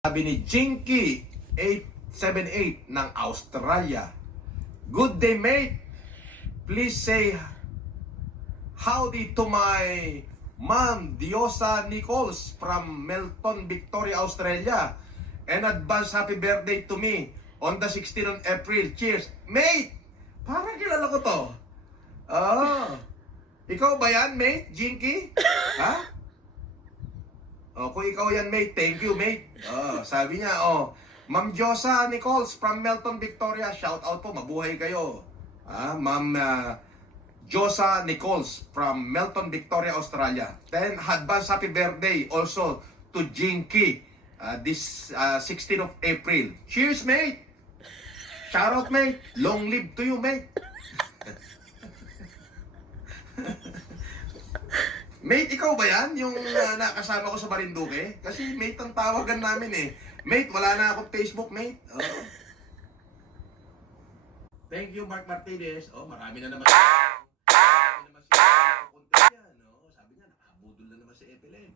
Sabi ni Jinky 878 ng Australia. Good day, mate. Please say howdy to my mom, Diosa Nichols from Melton, Victoria, Australia. And advance happy birthday to me on the 16th of April. Cheers. Mate, parang kilala ko to. Ikaw ba yan, mate? Jinky? Ha? Kung ikaw yan, mate, thank you, mate. Sabi niya, Ma'am Diosa Nichols from Melton, Victoria, shout out po, mabuhay kayo. Ma'am Diosa Nichols from Melton, Victoria, Australia. Then, advance happy birthday also to Jinky this 16th of April. Cheers, mate! Shout out, mate! Long live to you, mate! Mate, ikaw ba yan? Yung nakasama ko sa Marinduque? Kasi mate ang tawagan namin eh. Mate, wala na akong Facebook, mate. Thank you, Mark Martinez. Marami na naman siya. Marami naman siya. Sabi niya, nakabudol na naman si Epele.